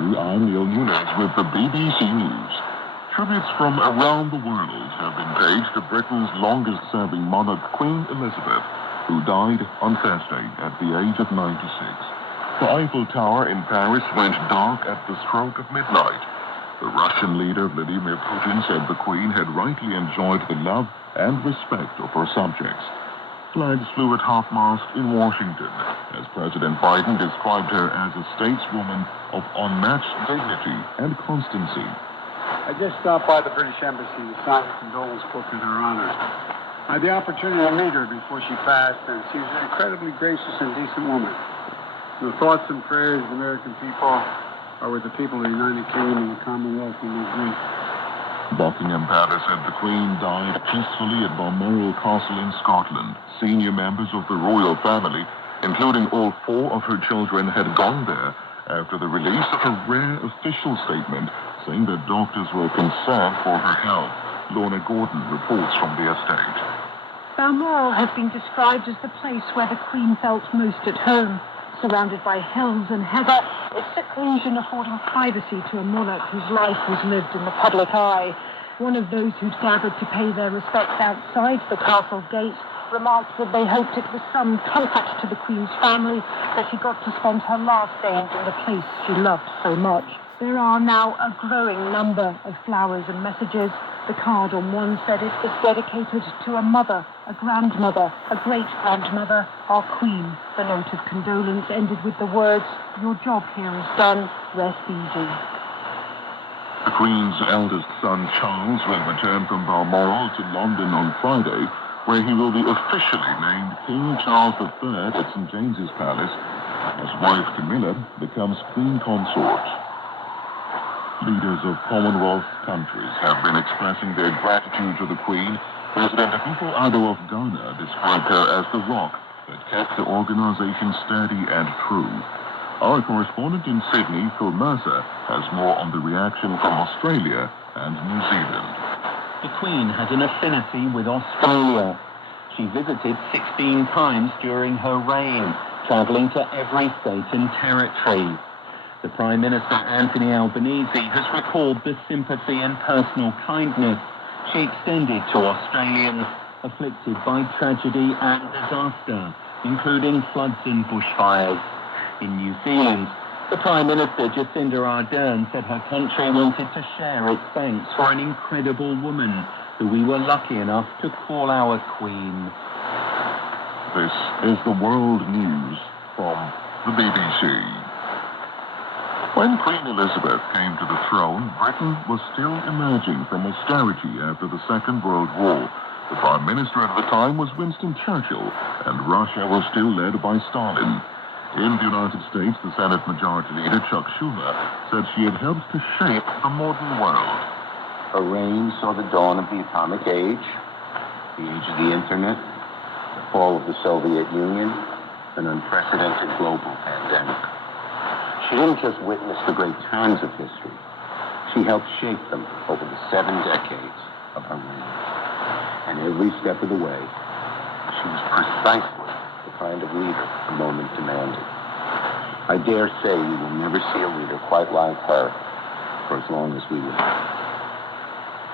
I'm Neil Nunes with the BBC News. Tributes from around the world have been paid to Britain's longest-serving monarch, Queen Elizabeth, who died on Thursday at the age of 96. The Eiffel Tower in Paris went dark at the stroke of midnight. The Russian leader, Vladimir Putin, said the Queen had rightly enjoyed the love and respect of her subjects. Flags flew at half-mast in Washington, as President Biden described her as a stateswoman of unmatched dignity and constancy. I just stopped by the British Embassy to sign a condolence book in her honor. I had the opportunity to meet her before she passed, and she was an incredibly gracious and decent woman. The thoughts and prayers of the American people are with the people of the United Kingdom and the Commonwealth in their grief. Buckingham Palace said the Queen died peacefully at Balmoral Castle in Scotland. Senior members of the royal family, including all 4 of her children, had gone there after the release of a rare official statement saying that doctors were concerned for her health. Lorna Gordon reports from the estate. Balmoral has been described as the place where the Queen felt most at home. Surrounded by hills and heather, its seclusion affording privacy to a monarch whose life was lived in the public eye. One of those who'd gathered to pay their respects outside the castle gate remarked that they hoped it was some comfort to the Queen's family that she got to spend her last days in the place she loved so much. There are now a growing number of flowers and messages. The card on one said it was dedicated to a mother, a grandmother, a great-grandmother, our Queen. The note of condolence ended with the words, "Your job here is done. Rest easy." The Queen's eldest son, Charles, will return from Balmoral to London on Friday, where he will be officially named King Charles III at St. James's Palace. His wife, Camilla, becomes Queen Consort. Leaders of Commonwealth countries have been expressing their gratitude to the Queen. President Akufo-Addo of Ghana described her as the rock that kept the organization steady and true. Our correspondent in Sydney, Phil Mercer, has more on the reaction from Australia and New Zealand. The Queen had an affinity with Australia. She visited 16 times during her reign, travelling to every state and territory. The Prime Minister, Anthony Albanese, has recalled the sympathy and personal kindness she extended to Australians afflicted by tragedy and disaster, including floods and bushfires. In New Zealand, the Prime Minister, Jacinda Ardern, said her country wanted to share its thanks for an incredible woman who we were lucky enough to call our Queen. This is the World News from the BBC. When Queen Elizabeth came to the throne, Britain was still emerging from austerity after the Second World War. The Prime Minister at the time was Winston Churchill, and Russia was still led by Stalin. In the United States, the Senate Majority Leader, Chuck Schumer, said she had helped to shape the modern world. Her reign saw the dawn of the atomic age, the age of the internet, the fall of the Soviet Union, an unprecedented global pandemic. She didn't just witness the great turns of history. She helped shape them over the 7 decades of her reign. And every step of the way, she was precisely the kind of leader the moment demanded. I dare say we will never see a leader quite like her for as long as we live.